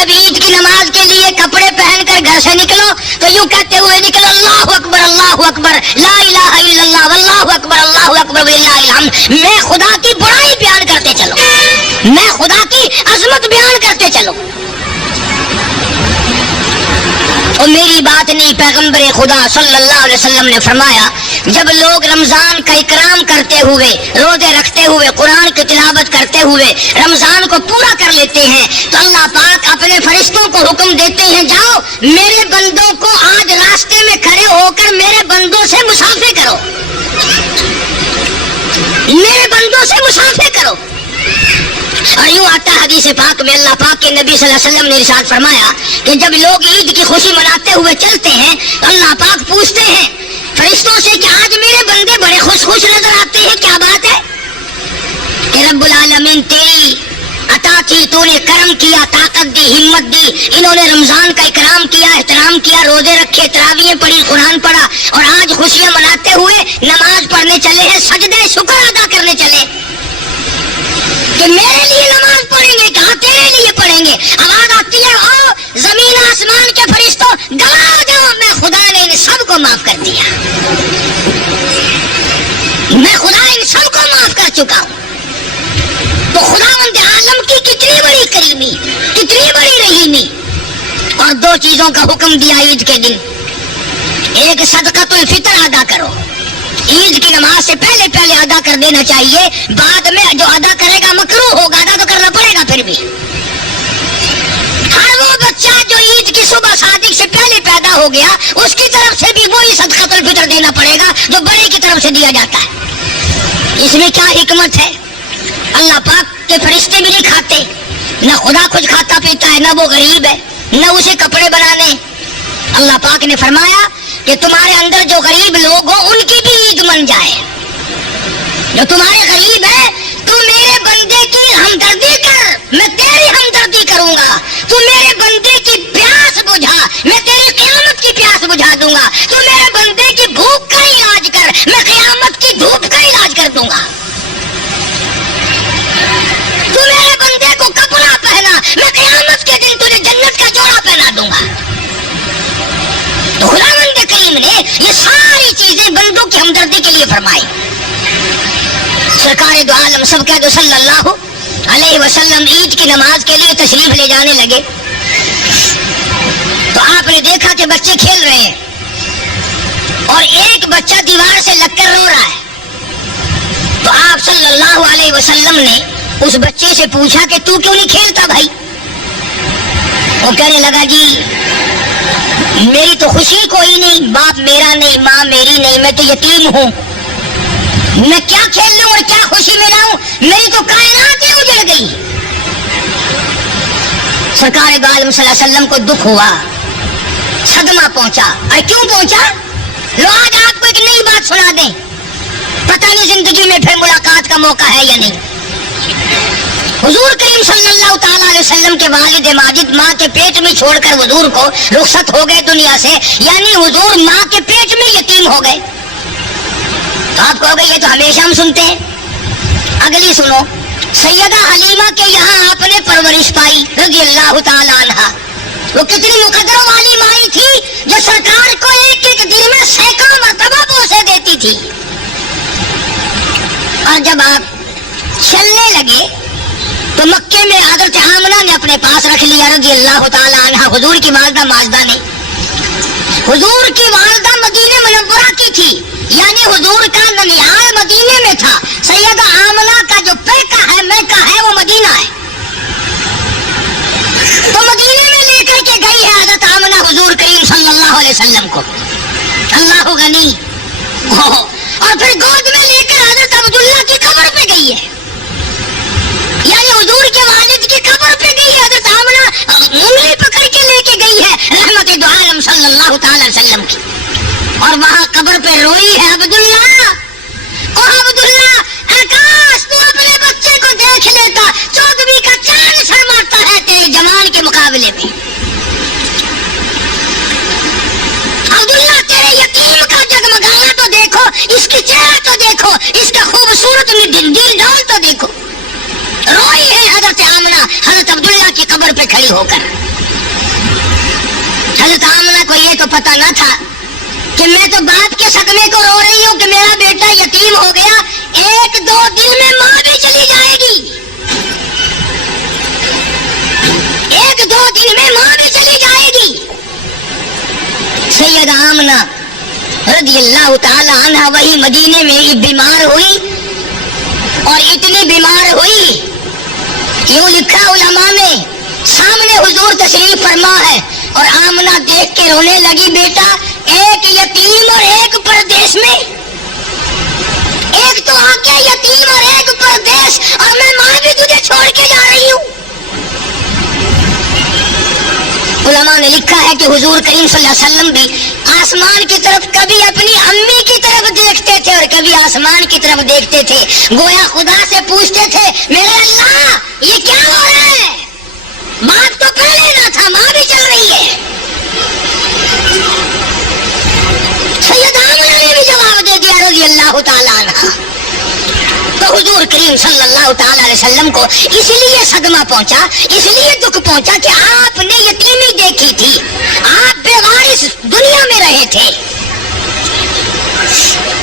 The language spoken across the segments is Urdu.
جب عید کی نماز کے لیے کپڑے پہن کر گھر سے نکلو تو یوں کہتے ہوئے نکلو اللہ اکبر لا الہ الا اللہ واللہ اکبر وللہ الحمد. میں خدا کی بڑائی بیان کرتے چلو, میں خدا کی عظمت بیان کرتے چلو. اور میری بات نہیں, پیغمبر خدا صلی اللہ علیہ وسلم نے فرمایا جب لوگ رمضان کا اکرام کرتے ہوئے, روزے رکھتے ہوئے, قرآن کی تلاوت کرتے ہوئے رمضان کو پورا کر لیتے ہیں تو اللہ پاک اپنے فرشتوں کو حکم دیتے ہیں جاؤ میرے بندوں کو آج راستے میں کھڑے ہو کر میرے بندوں سے مسافے کرو, میرے بندوں سے مسافے کرو. اور یوں آتا حدیث پاک میں اللہ پاک کے نبی صلی اللہ علیہ وسلم نے ارشاد فرمایا کہ جب لوگ عید کی خوشی مناتے ہوئے چلتے ہیں تو اللہ پاک پوچھتے ہیں فرشتوں سے کہ آج میرے بندے بڑے خوش خوش نظر آتے ہیں, کیا بات ہے؟ کہ رب العالمین تیری عطا تھی, تو نے کرم کیا, طاقت دی, ہمت دی, انہوں نے رمضان کا اکرام کیا, احترام کیا, روزے رکھے, تراویحیں پڑھی, قرآن پڑھا اور آج خوشیاں مناتے ہوئے نماز پڑھنے چلے ہیں, سجدے شکر ادا کرنے چلے کہ میرے لیے نماز پڑھیں گے, کہاں تیرے لیے پڑھیں گے. آواز آتی ہے او زمین آسمان کے فرشتوں گواہ ہو جاؤ میں خدا نے ان سب کو معاف کر دیا, میں خدا ان سب کو معاف کر چکا ہوں. تو خداوند عالم کی کتنی بڑی کریمی, کتنی بڑی رحیمی. اور دو چیزوں کا حکم دیا عید کے دن, ایک صدقۃ الفطر ادا کرو, عید کی نماز سے پہلے پہلے ادا کر دینا چاہیے, بعد میں جو ادا کرے گا مکروہ ہوگا, ادا تو کرنا پڑے گا. پھر بھی ہر وہ بچہ جو عید کی صبح صادق سے پہلے پیدا ہو گیا اس کی طرف سے بھی وہی صدقۃ الفطر دینا پڑے گا جو بڑے کی طرف سے دیا جاتا ہے. اس میں کیا حکمت ہے؟ اللہ پاک کے فرشتے بھی نہیں کھاتے, نہ خدا کچھ کھاتا پیتا ہے, نہ وہ غریب ہے, نہ اسے کپڑے بنانے. اللہ پاک نے فرمایا کہ تمہارے اندر جو غریب لوگ ہوں ان کی بھی عید من جائے. جو تمہارے غریب ہے تو میرے بندے کی ہمدردی کر, میں تیری ہمدردی کروں گا. تو میرے بندے کی پیاس بجھا, میں تیری قیامت کی پیاس بجھا دوں گا. تو میرے بندے کی بھوک کا علاج کر, میں قیامت کی دھوپ کا علاج کر دوں گا. تو میرے بندے کو کپڑا پہنا, میں قیامت کے دن تجھے جنت کا جوڑا پہنا دوں گا. تو خداوند کریم نے یہ ساری چیزیں بندوں کی ہمدردی کے لیے فرمائی. سرکار دو عالم سب کہہ دو صلی اللہ علیہ وسلم عید کی نماز کے لیے تشریف لے جانے لگے تو آپ نے دیکھا کہ بچے کھیل رہے ہیں اور ایک بچہ دیوار سے لگ کر رو رہا ہے. تو آپ صلی اللہ علیہ وسلم نے اس بچے سے پوچھا کہ تو کیوں نہیں کھیلتا بھائی؟ وہ کہنے لگا جی میری تو خوشی کوئی نہیں, باپ میرا نہیں, ماں میری نہیں, میں تو یتیم ہوں, میں کیا کھیل لوں اور کیا خوشی میں رہوں, میری تو کائنات ہی اجڑ گئی. سرکار دو عالم صلی اللہ علیہ وسلم کو دکھ ہوا, صدمہ پہنچا. اور کیوں پہنچا؟ لو آج آپ کو ایک نئی بات سنا دیں, پتہ نہیں زندگی میں پھر ملاقات کا موقع ہے یا نہیں. حضور کریم صلی اللہ تعالیٰ علیہ وسلم کے والد ماجد ماں کے پیٹ میں چھوڑ کر حضور کو رخصت ہو گئے دنیا سے, یعنی حضور ماں کے پیٹ میں یتیم ہو گئے. تو آپ کہو گے یہ تو ہمیشہ ہم سنتے ہیں. اگلی سنو, سیدہ حلیمہ کے یہاں آپ نے پرورش پائی رضی اللہ تعالیٰ عنہ. وہ کتنی مقدر والی مائی تھی جو سرکار کو ایک ایک دن میں سینکڑوں مرتبہ بوسے دیتی تھی. اور جب آپ چلنے لگے تو مکے میں حضرت آمنہ نے اپنے پاس رکھ لیا رضی اللہ تعالیٰ عنہ. حضور کی والدہ ماجدہ نے, حضور کی والدہ مدینہ منورہ کی تھی, یعنی حضور کا ننیال مدینے میں تھا. سیدہ آمنہ کا جو پیکا ہے میکا ہے وہ مدینہ ہے. تو مدینے میں لے کر کے گئی ہے حضرت آمنہ حضور کریم صلی اللہ علیہ وسلم کو, اللہ غنی. اور پھر گود میں لے کر حضرت عبداللہ کی قبر پہ گئی ہے, یعنی حضور کے والد کی قبر پہ گئی ہے. حضرت آمنہ انگلی پکڑ کے لے کے گئی ہے رحمت دو عالم صلی اللہ تعالی وسلم کی, اور وہاں قبر پہ روئی ہے عبداللہ. او عبداللہ, آکاش تو اپنے بچے کو دیکھ لیتا, 14ویں کا چاند شرماتا ہے تیرے جمال کے مقابلے میں. عبداللہ تیرے یتیم کا جگمگانا تو دیکھو, اس کی چہرہ تو دیکھو, اس کا خوبصورت دل ڈول تو دیکھو. روئی ہے حضرت آمنہ حضرت عبداللہ کی قبر پہ کھڑی ہو کر. حضرت آمنہ کو یہ تو پتہ نہ تھا کہ میں تو باپ کے صدمے کو رو رہی ہوں کہ میرا بیٹا یتیم ہو گیا، 1-2 دن میں ماں بھی چلی جائے گی، 1-2 دن میں ماں بھی چلی جائے گی۔ سیدہ آمنہ رضی اللہ تعالی عنہ وہی مدینے میں بیمار ہوئی، اور اتنی بیمار ہوئی، یوں لکھا علماء نے، سامنے حضور تشریف فرما ہے اور آمنہ دیکھ کے رونے لگی، بیٹا ایک یتیم اور ایک پردیس میں، ایک تو آ کے یتیم اور ایک پردیس، اور میں ماں بھی تجھے چھوڑ کے جا رہی ہوں۔ علماء نے لکھا ہے کہ حضور کریم صلی اللہ علیہ وسلم بھی آسمان کی طرف کبھی اپنی امی کی طرف دیکھتے تھے اور کبھی آسمان کی طرف دیکھتے تھے، گویا خدا سے پوچھتے تھے، میرے اللہ یہ کیا ہو رہا ہے؟ باپ تو پہلے نہ تھا، ماں بھی چل رہی ہے۔ سیدہ آمنہ نے بھی جواب دے دیا رضی اللہ تعالیٰ عنہ۔ تو حضور کریم صلی اللہ تعالی علیہ وسلم کو اس لیے صدمہ پہنچا، اس لیے دکھ پہنچا کہ آپ نے یتیمی دیکھی تھی، آپ بے وارث دنیا میں رہے تھے۔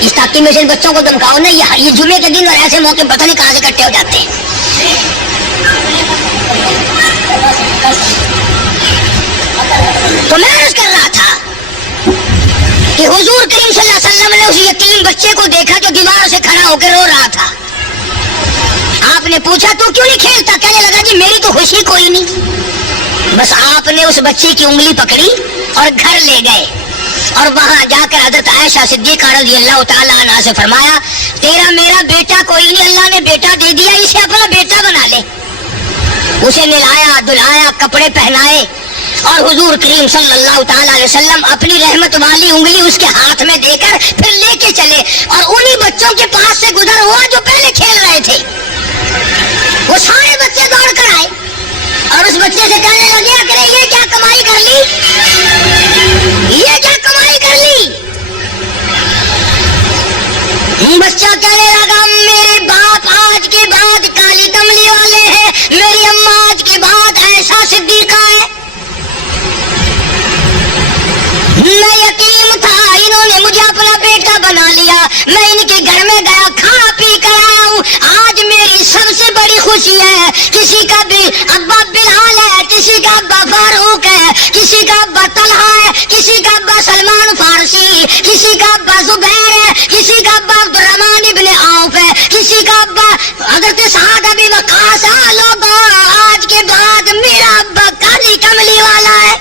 اس تاکہ میں سے بچوں کو دمکاؤ نا، یہ جمعے کے دن اور ایسے موقع پتہ نہیں کہاں سے اکٹھے ہو جاتے ہیں۔ تو میں عرض کر رہا تھا کہ حضور کریم صلی اللہ علیہ وسلم نے اس یتیم بچے کو دیکھا جو دیوار سے کھڑا ہو کے رو رہا تھا۔ آپ نے پوچھا تو کیوں نہیں کھیلتا؟ کہنے لگا جی میری تو خوشی کوئی نہیں۔ بس آپ نے اس بچے کی انگلی پکڑی اور گھر لے گئے، اور وہاں جا کر حضرت عائشہ صدیقہ رضی اللہ تعالیٰ عنہا سے فرمایا، تیرا میرا بیٹا کوئی نہیں، اللہ نے بیٹا دے دیا، اسے اپنا بیٹا بنا لے۔ اسے نہلایا دھلایا، کپڑے پہنائے، اور حضور کریم صلی اللہ تعالی علیہ وسلم اپنی رحمت والی انگلی اس کے ہاتھ میں دے کر پھر لے کے چلے، اور انہی بچوں کے پاس سے گزر ہوا جو پہلے کھیل رہے تھے۔ وہ سارے بچے دوڑ کر آئے اور اس بچے سے کہنے لگے، اکرے یہ کیا کمائی کر لی، یہ کیا کمائی کر لی؟ بچہ کہنے لگا، میرے باپ آج کے بعد کالی کملی والے ہیں، میری اماں آج کے بعد ایسا صدیقہ ہے، میں یتیم تھا، انہوں نے مجھے اپنا بیٹا بنا لیا، میں ان کے گھر میں گیا، کھا پی کر آیا ہوں، آج میری سب سے بڑی خوشی ہے، کسی کا بھی ابا بلال ہے، کسی کا ابا فاروق ہے، کسی کا ابا طلحہ ہے، کسی کا ابا سلمان فارسی، کسی کا ابا زبیر ہے، کسی کا ابا عبد الرحمن ابن عوف ہے، کسی کا ابا حضرت سعد بن وقاص ہے۔ لوگوں آج کے بعد میرا ابا کالی کملی والا ہے۔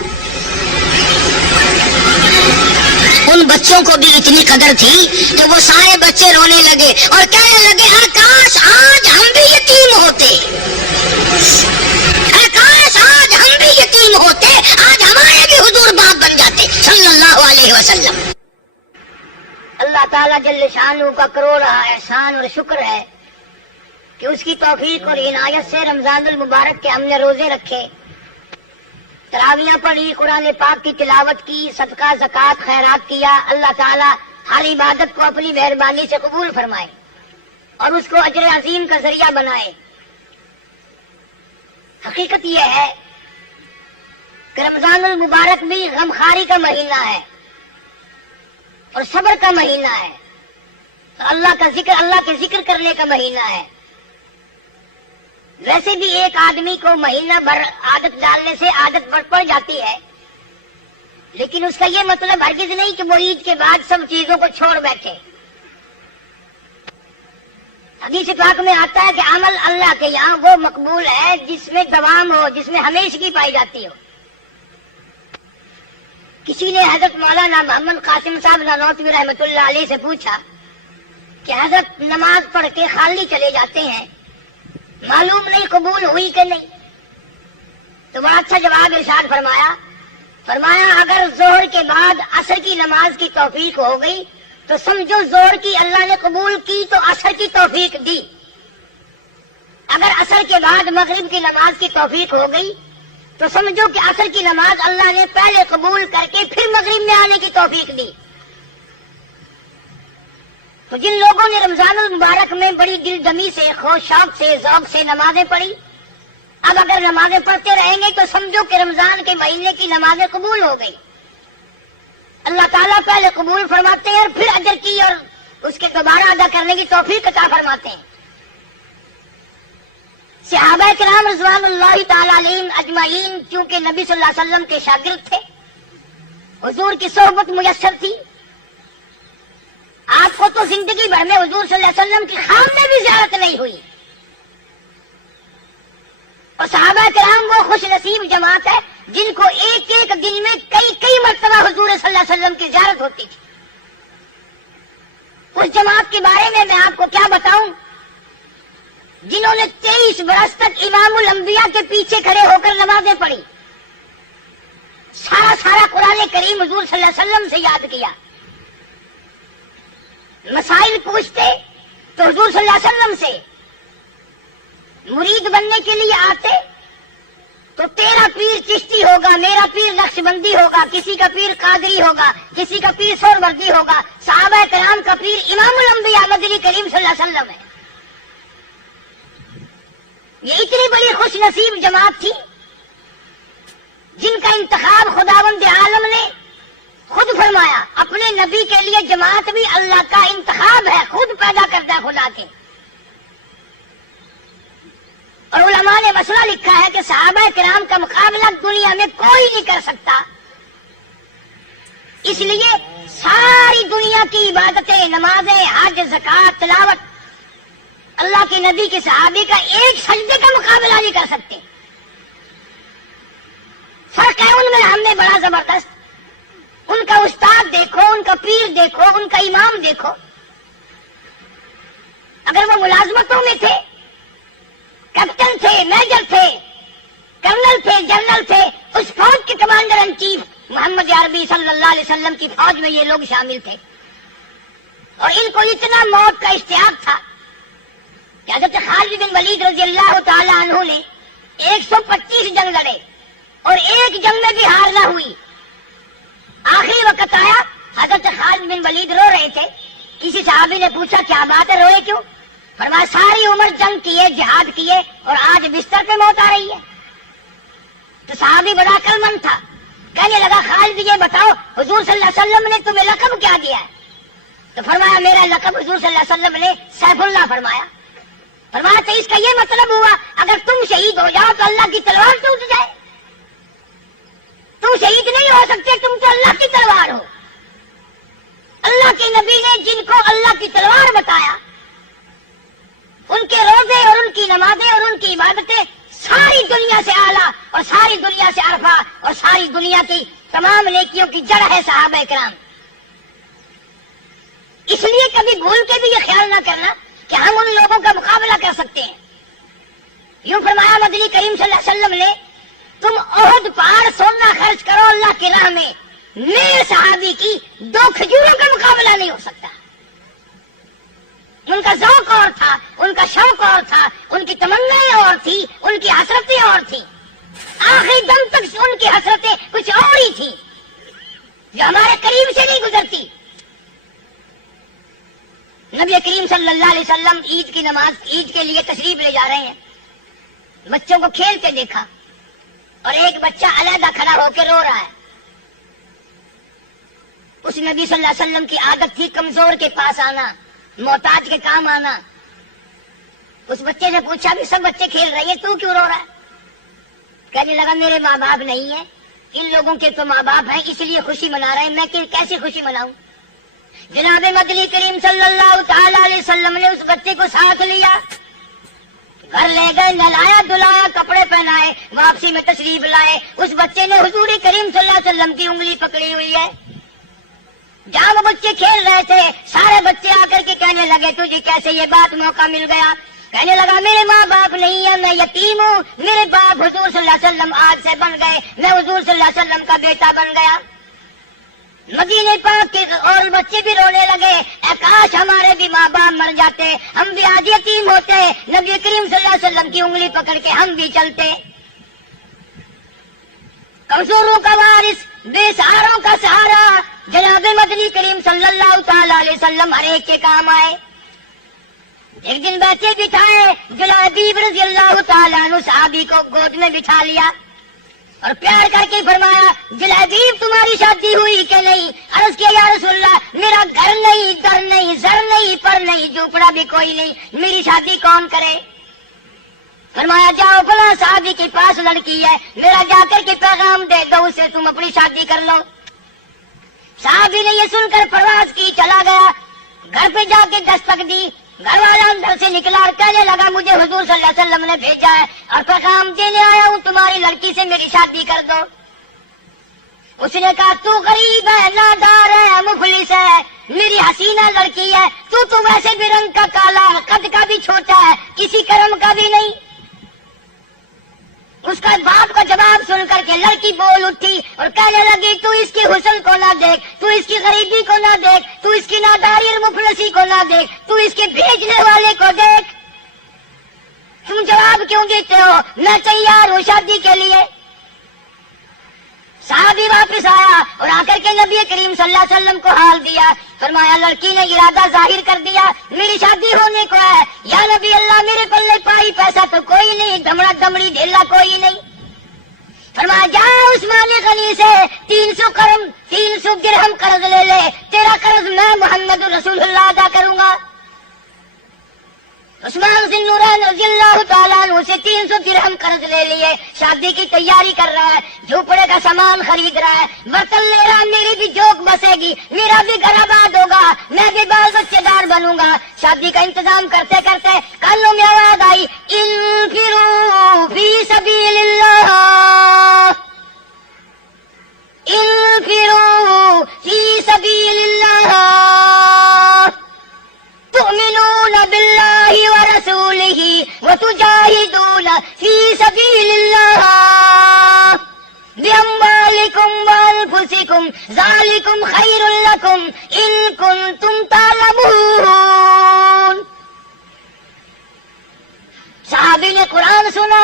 ان بچوں کو بھی اتنی قدر تھی کہ وہ سارے بچے رونے لگے اور کہنے لگے، کاش آج ہم بھی یتیم ہوتے، کاش آج ہم بھی یتیم ہوتے، آج ہمارے بھی حضور باپ بن جاتے صلی اللہ علیہ وسلم۔ اللہ تعالیٰ جل شانہ کا کروڑا احسان اور شکر ہے کہ اس کی توفیق اور عنایت سے رمضان المبارک کے ہم نے روزے رکھے، تراویاں پڑھی، قرآن پاک کی تلاوت کی، صدقہ زکوٰۃ خیرات کیا۔ اللہ تعالیٰ ہر عبادت کو اپنی مہربانی سے قبول فرمائے اور اس کو اجر عظیم کا ذریعہ بنائے۔ حقیقت یہ ہے کہ رمضان المبارک بھی غمخواری کا مہینہ ہے اور صبر کا مہینہ ہے، اللہ کے ذکر کرنے کا مہینہ ہے۔ ویسے بھی ایک آدمی کو مہینہ بھر عادت ڈالنے سے عادت پڑ جاتی ہے، لیکن اس کا یہ مطلب ہرگز نہیں کہ وہ عید کے بعد سب چیزوں کو چھوڑ بیٹھے۔ حدیث پاک میں آتا ہے کہ عمل اللہ کے یہاں وہ مقبول ہے جس میں دوام ہو، جس میں ہمیشگی پائی جاتی ہو۔ کسی نے حضرت مولانا محمد قاسم صاحب نانوتوی رحمۃ اللہ علیہ سے پوچھا کہ حضرت نماز پڑھ کے خالی چلے جاتے ہیں، معلوم نہیں قبول ہوئی کہ نہیں؟ تو بڑا اچھا جواب ارشاد فرمایا اگر ظہر کے بعد عصر کی نماز کی توفیق ہو گئی تو سمجھو ظہر کی اللہ نے قبول کی تو عصر کی توفیق دی، اگر عصر کے بعد مغرب کی نماز کی توفیق ہو گئی تو سمجھو کہ عصر کی نماز اللہ نے پہلے قبول کر کے پھر مغرب میں آنے کی توفیق دی۔ تو جن لوگوں نے رمضان المبارک میں بڑی دل دمی سے، خوش شوق سے، ذوق سے نمازیں پڑھی، اب اگر نمازیں پڑھتے رہیں گے تو سمجھو کہ رمضان کے مہینے کی نمازیں قبول ہو گئی۔ اللہ تعالیٰ پہلے قبول فرماتے ہیں اور پھر اجر کی اور اس کے دوبارہ ادا کرنے کی توفیق عطا فرماتے ہیں. صحابہ کرام رضوان اللہ تعالی علیہم اجمعین چونکہ نبی صلی اللہ علیہ وسلم کے شاگرد تھے، حضور کی صحبت میسر تھی. آپ کو تو زندگی بھر میں حضور صلی اللہ علیہ وسلم کی خام میں بھی زیارت نہیں ہوئی، اور صحابہ کرام وہ خوش نصیب جماعت ہے جن کو ایک ایک دن میں کئی مرتبہ حضور صلی اللہ علیہ وسلم کی زیارت ہوتی تھی. اس جماعت کے بارے میں آپ کو کیا بتاؤں جنہوں نے 23 برس تک امام الانبیاء کے پیچھے کھڑے ہو کر نمازیں پڑھی، سارا قرآن کریم حضور صلی اللہ علیہ وسلم سے یاد کیا، مسائل پوچھتے تو حضور صلی اللہ علیہ وسلم سے، مرید بننے کے لیے آتے تو تیرا پیر چشتی ہوگا، میرا پیر نقش بندی ہوگا، کسی کا پیر قادری ہوگا، کسی کا پیر سہروردی ہوگا. صحابہ کرام کا پیر امام الانبیاء مدنی کریم صلی اللہ علیہ وسلم ہے. یہ اتنی بڑی خوش نصیب جماعت تھی جن کا انتخاب خداوند عالم نے خود فرمایا. اپنے نبی کے لیے جماعت بھی اللہ کا انتخاب ہے، خود پیدا کرتا خدا کے. اور علماء نے مسئلہ لکھا ہے کہ صحابہ کرام کا مقابلہ دنیا میں کوئی نہیں کر سکتا، اس لیے ساری دنیا کی عبادتیں، نمازیں، حج، زکوٰۃ، تلاوت اللہ کے نبی کے صحابی کا ایک سجدے کا مقابلہ نہیں کر سکتے. فرق ہے ان میں ہم نے بڑا زبردست. ان کا استاد دیکھو، ان کا پیر دیکھو، ان کا امام دیکھو. اگر وہ ملازمتوں میں تھے، کیپٹن تھے، میجر تھے، کرنل تھے، جنرل تھے، اس فوج کے کمانڈر ان چیف محمد عربی صلی اللہ علیہ وسلم کی فوج میں یہ لوگ شامل تھے. اور ان کو اتنا موت کا اشتیاق تھا کہ حضرت خالد بن ولید رضی اللہ تعالی عنہ نے 125 جنگ لڑے اور ایک جنگ میں بھی ہار نہ ہوئی. آخری وقت آیا، حضرت خالد بن ولید رو رہے تھے. کسی صحابی نے پوچھا کیا بات ہے، روئے کیوں؟ فرمایا ساری عمر جنگ کیے، جہاد کیے، اور آج بستر پہ موت آ رہی ہے. تو صحابی بڑا عقل مند تھا، کہنے لگا خالد یہ بتاؤ حضور صلی اللہ علیہ وسلم نے تمہیں لقب کیا دیا ہے؟ تو فرمایا میرا لقب حضور صلی اللہ علیہ وسلم نے سیف اللہ فرمایا. فرمایا تو اس کا یہ مطلب ہوا اگر تم شہید ہو جاؤ تو اللہ کی تلوار ٹوٹ جائے. تم شہید نہیں ہو سکتے، تم تو اللہ کی تلوار ہو. اللہ کے نبی نے جن کو اللہ کی تلوار بتایا، ان کے روزے اور ان کی نمازیں اور ان کی عبادتیں ساری دنیا سے اعلیٰ اور ساری دنیا سے عرفہ اور ساری دنیا کی تمام نیکیوں کی جڑ ہے صحابہ کرام. اس لیے کبھی بھول کے بھی یہ خیال نہ کرنا کہ ہم ان لوگوں کا مقابلہ کر سکتے ہیں. یوں فرمایا مدنی کریم صلی اللہ علیہ وسلم نے، تم احد پہاڑ سونا خرچ کرو اللہ کی راہ میں، میرے صحابی کی 2 کھجوروں کا مقابلہ نہیں ہو سکتا. ان کا ذوق اور تھا، ان کا شوق اور تھا، ان کی تمنائیں اور تھی، ان کی حسرتیں اور تھیں. آخری دم تک ان کی حسرتیں کچھ اور ہی تھیں جو ہمارے قریب سے نہیں گزرتی. نبی کریم صلی اللہ علیہ وسلم عید کی نماز، عید کے لیے تشریف لے جا رہے ہیں. بچوں کو کھیلتے دیکھا اور ایک بچہ علیحدہ کھڑا ہو کے رو رہا ہے. اس نبی صلی اللہ علیہ وسلم کی عادت تھی کمزور کے پاس آنا، محتاج کے کام آنا. اس بچے نے پوچھا بھی سب بچے کھیل رہے ہیں، تو کیوں رو رہا ہے؟ کہنے لگا میرے ماں باپ نہیں ہیں، ان لوگوں کے تو ماں باپ ہیں، اس لیے خوشی منا رہے ہیں، میں کیسی خوشی مناؤں؟ جناب مدنی کریم صلی اللہ تعالی علیہ وسلم نے اس بچے کو ساتھ لیا، گھر لے گئے، نہلایا دھلایا، کپڑے پہنائے، واپسی میں تشریف لائے. اس بچے نے حضور کریم صلی اللہ علیہ وسلم کی انگلی پکڑی ہوئی ہے. جہاں وہ بچے کھیل رہے تھے سارے بچے آ کر کے کہنے لگے تجھے کیسے یہ بات موقع مل گیا؟ کہنے لگا میرے ماں باپ نہیں ہیں، میں یتیم ہوں، میرے باپ حضور صلی اللہ علیہ وسلم آج سے بن گئے، میں حضور صلی اللہ علیہ وسلم کا بیٹا بن گیا. مدینے پاک کے اور بچے بھی رونے لگے، اے کاش ہمارے بھی ماں باپ مر جاتے، ہم بھی آج یتیم ہوتے، نبی کریم صلی اللہ علیہ وسلم کی انگلی پکڑ کے ہم بھی چلتے. کمزوروں کا وارث، بے سہاروں کا سہارا جناب مدنی کریم صلی اللہ تعالی علیہ وسلم ہر ایک کے کام آئے. ایک دن بیٹھے بٹھائے، جلابیب رضی اللہ تعالیٰ عنہ صحابی کو گود میں بٹھا لیا. اور پیار کر کے فرمایا جلیبیب تمہاری شادی ہوئی کہ نہیں؟ عرض کیا یا رسول اللہ میرا گھر نہیں، در نہیں، زر نہیں، پر نہیں، جھوپڑا بھی کوئی نہیں، میری شادی کون کرے؟ فرمایا جاؤ فلاں صحابی کے پاس لڑکی ہے، میرا جا کر کے پیغام دے دو اسے، تم اپنی شادی کر لو۔ صحابی نے یہ سن کر پرواز کی، چلا گیا، گھر پہ جا کے دستک دی، گھر والا اندر سے نکلا اور کہنے لگا مجھے حضور صلی اللہ علیہ وسلم نے بھیجا ہے اور پیغام دینے آیا ہوں تمہاری لڑکی سے میری شادی کر دو۔ اس نے کہا تو غریب ہے، نادار ہے، مفلس ہے، میری حسینہ لڑکی ہے، تو ویسے بھی رنگ کا کالا ہے، قد کا بھی چھوٹا ہے، کسی کرم کا بھی نہیں۔ اس کا باپ کا جواب سن کر کے لڑکی بول اٹھی اور کہنے لگی تو اس کے حسن کو نہ دیکھ، تو اس کی غریبی کو نہ دیکھ، تو اس کی ناداری اور مفلسی کو نہ دیکھ، تو اس کے بھیجنے والے کو دیکھ۔ تم جواب کیوں دیتے ہو؟ میں تیار ہوں شادی کے لیے۔ صحابی واپس آیا اور آ کر کے نبی کریم صلی اللہ علیہ وسلم کو حال دیا، فرمایا لڑکی نے ارادہ ظاہر کر دیا میری شادی ہونے کو ہے، یا نبی اللہ میرے پلے پائی پیسہ تو کوئی نہیں، دمڑا دمڑی ڈھیلا کوئی نہیں۔ فرمایا جا عثمان غنی سے 300 درہم قرض لے لے، تیرا قرض میں محمد رسول اللہ ادا کروں گا۔ عثمان ذی النورین رضی اللہ تعالیٰ عنہ سے 300 درہم قرض لے لیے، شادی کی تیاری کر رہا ہے، جھوپڑے کا سامان خرید رہا ہے، برتن لے رہا ہے، میری بھی جوک بسے گی، میرا بھی گھر آباد ہوگا، میں بھی بال بچے دار بنوں گا۔ شادی کا انتظام کرتے کرتے کانوں میں آواز آئی انفروا فی سبیل اللہ، انفروا فی سبیل اللہ تؤمنون باللہ ورسولہ وتجاہدون فی سبیل اللہ باموالکم وانفسکم ذالکم خیر لکم ان کنتم تعلمون۔ صحابی نے قرآن سنا،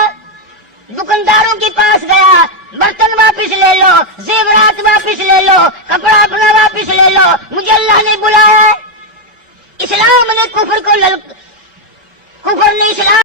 دکانداروں کے پاس گیا، برتن واپس لے لو، زیورات واپس لے لو، کپڑا اپنا واپس لے لو، مجھے اللہ نے بلایا ہے۔ اسلام نے کفر نے اسلام